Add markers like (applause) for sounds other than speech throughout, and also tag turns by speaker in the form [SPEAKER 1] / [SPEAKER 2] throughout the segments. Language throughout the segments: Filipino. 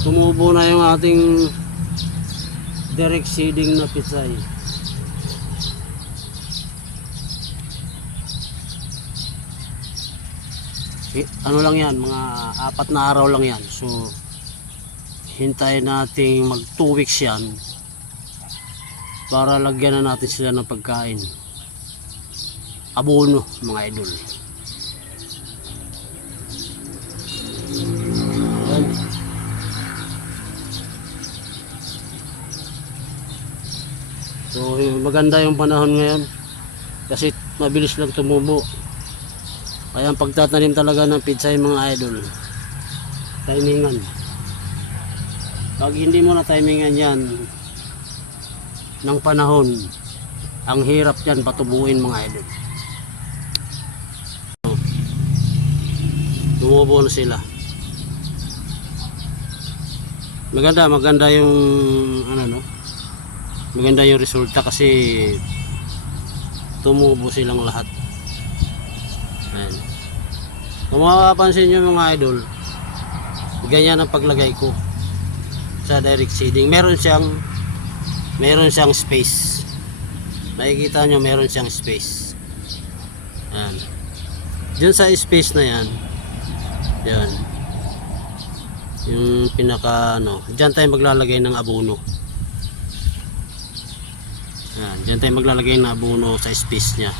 [SPEAKER 1] tumubo na yung ating direct seeding na pitsay. Eh, ano lang yan, mga apat na araw lang yan. So, hintayin natin mag 2 weeks yan para lagyan na natin sila ng pagkain. Abono, mga idol. Yan. So, eh, maganda yung panahon ngayon kasi mabilis lang tumubo. Kaya ang pagtatanim talaga ng pizza yung mga idol. Timingan. Pag hindi mo na timingan yan ng panahon, ang hirap yan patubuin mga idol. Tumubo na sila. Maganda, maganda yung ano no. Maganda yung resulta kasi tumubo silang lahat. Ayan. Kung makapansin nyo mga idol, ganyan ang paglagay ko sa direct seeding. Meron siyang meron siyang space. Makikita nyo meron siyang space. Ayan. Diyan sa space na yan, yan. Yung pinaka ano, diyan tayo maglalagay ng abono. Yan, diyan tayo maglalagay ng abono sa space niya.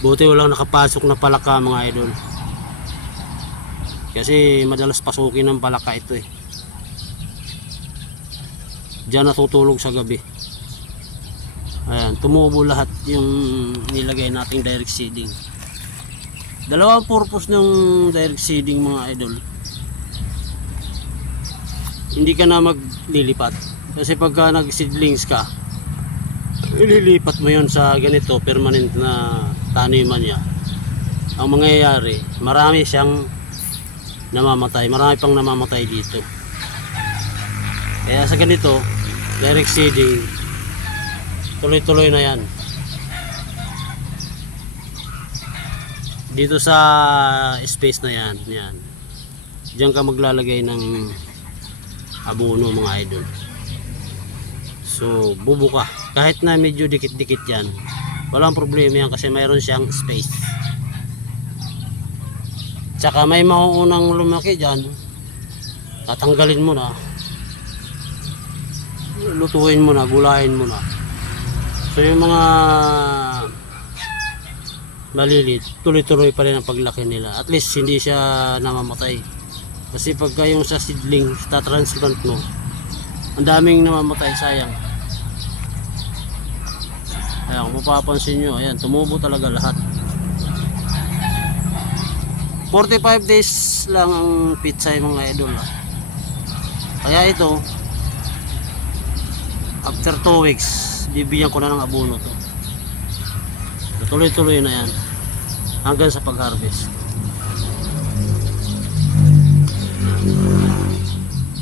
[SPEAKER 1] Buti walang nakapasok na palaka mga idol. Kasi madalas pasukin ng palaka ito eh. Diyan natutulog sa gabi. Ayan, tumubo lahat yung nilagay nating direct seeding. Dalawang purpose ng direct seeding mga idol. Hindi ka na maglilipat. Kasi pagka nag-seedlings ka, ililipat mo yon sa ganito, permanent na taniman niya. Ang mangyayari, marami siyang namamatay. Marami pang namamatay dito. Kaya sa ganito, direct seeding, tuloy-tuloy na yan. Dito sa space na yan, yan. Diyan ka maglalagay ng abono mga idol. So, bubuka. Kahit na medyo dikit-dikit yan, walang problema yan kasi mayroon siyang space. Tsaka may mauunang lumaki dyan, tatanggalin mo na, lutuin mo na, gulahin mo na. So yung mga malilit, tuloy-tuloy pa rin ang paglaki nila. At least hindi siya namamatay. Kasi pagka yung sa seedling, sa transplant mo, ang daming namamatay, sayang. Ayan, kung mapapansin nyo, ayan, tumubo talaga lahat. 45 days lang ang yung mga idol. ah. Kaya ito, after 2 weeks, bibigyan ko na ng abono to. Tuloy-tuloy na yan. Hanggang sa pag-harvest.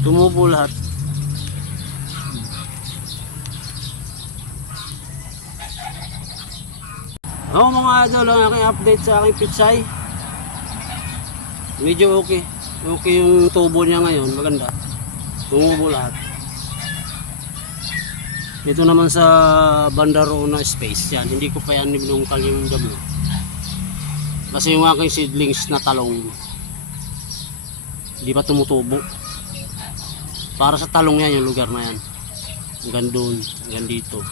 [SPEAKER 1] Tumubo lahat. Oo mga idol, ang aking update sa aking pitsay. Medyo okay. Okay yung tubo niya ngayon, maganda. Tumubo lahat. Ito naman sa bandaro na space yan. Hindi ko pa yan nilungkal yung damo. Kasi yung aking seedlings na talong, hindi pa tumutubo. Para sa talong yan yung lugar na yan. Hanggang doon, hanggang dito.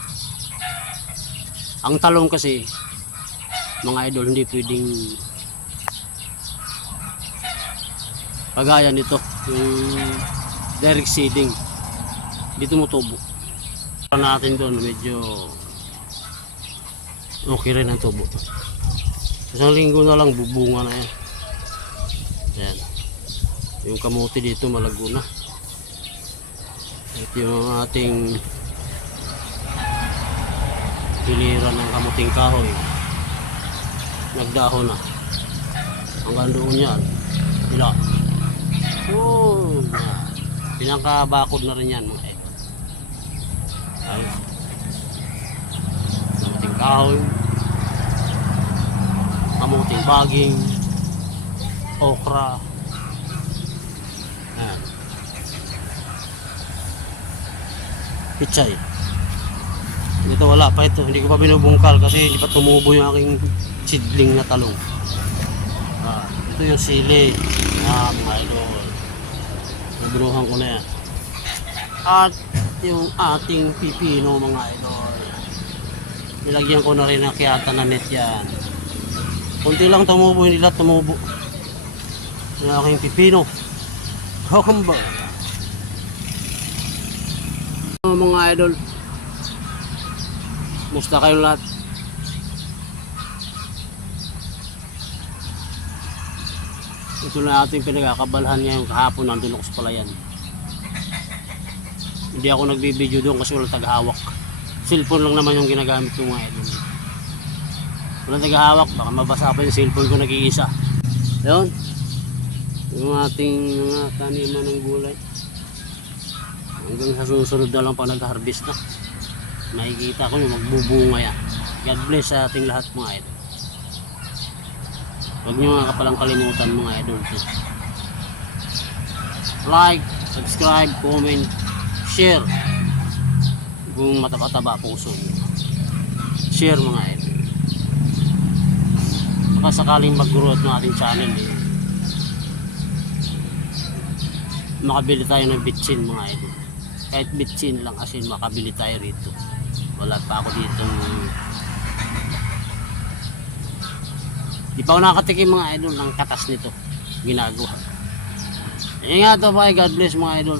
[SPEAKER 1] Ang talong kasi, mga idol, hindi pwedeng kagaya nito, yung direct seeding. Hindi tumutubo natin doon medyo okay rin ang tubo isang linggo na lang bubunga na yan yan yung kamote dito malago na ito yung ating piliran ng kamuting kahoy nagdahon na hanggang doon yan ila oh pinakabakod na rin yan mga idol. Ayos. Kamuting kahoy. Kamuting baging. okra. Ayan. Pichay. Dito wala pa ito. Hindi ko pa binubungkal kasi hindi pa tumubo yung aking seedling na talong. Ah, ito yung sili. Ah, mga idol. Nabunuhan ko na yan. At yung ating pipino mga idol. Nilagyan ko na rin ng kiyata na net yan. Kunti lang tumubo, hindi lahat tumubo. Yung aking pipino. (laughs) Hokamba. Mga idol. Musta kayong lahat? Ito na ating pinagkakabalhan ngayon kahapon nandun ako sa palayan. Hindi ako nagbibideo doon kasi wala taghawak. Cellphone lang naman yung ginagamit ko mga idol. Wala taghawak, baka mabasa pa yung cellphone ko nag-iisa. Yun. Yung ating mga taniman ng gulay. Hanggang sa susunod na lang pa nag-harvest na. Makikita ko yung magbubunga yan. God bless sa ating lahat mga idol. Huwag nyo nga palang kalimutan mga idol. Like, subscribe, comment, share. Kung mataba-taba puso nyo. Share mga idol. Baka sakaling mag-growth ng ating channel eh. Makabili tayo ng bitchin mga idol. Kahit bitchin lang asin makabili tayo rito. Wala pa ako dito Di pa ako nakatikim mga idol ng katas nito. Ginagawa. Ingat to bye. God bless mga idol.